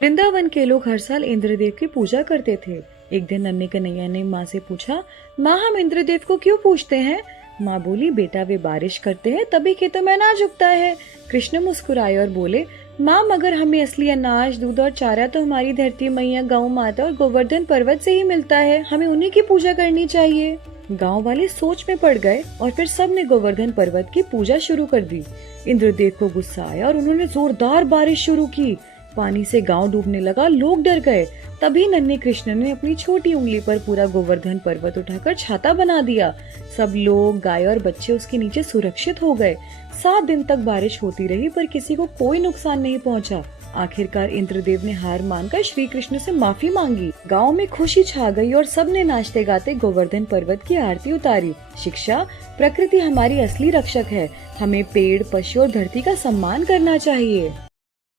वृंदावन के लोग हर साल इंद्रदेव की पूजा करते थे। एक दिन नन्हे कन्हैया ने माँ से पूछा, माँ हम इंद्रदेव को क्यों पूछते हैं? माँ बोली, बेटा वे बारिश करते हैं तभी खेतों में अनाज उगता है। कृष्ण मुस्कुराए और बोले, माँ मगर हमें असली अनाज, दूध और चारा तो हमारी धरती मैया, गौ माता और गोवर्धन पर्वत से ही मिलता है। हमें उन्हीं की पूजा करनी चाहिए। गांव वाले सोच में पड़ गए और फिर सब ने गोवर्धन पर्वत की पूजा शुरू कर दी। इंद्रदेव को गुस्सा आया और उन्होंने जोरदार बारिश शुरू की। पानी से गांव डूबने लगा, लोग डर गए। तभी नन्हे कृष्ण ने अपनी छोटी उंगली पर पूरा गोवर्धन पर्वत उठाकर छाता बना दिया। सब लोग, गाय और बच्चे उसके नीचे सुरक्षित हो गए। 7 दिन तक बारिश होती रही पर किसी को कोई नुकसान नहीं पहुंचा। आखिरकार इंद्रदेव ने हार मानकर श्री कृष्ण से माफी मांगी। गांव में खुशी छा गई और सबने नाचते गाते गोवर्धन पर्वत की आरती उतारी। शिक्षा, प्रकृति हमारी असली रक्षक है। हमें पेड़, पशु और धरती का सम्मान करना चाहिए।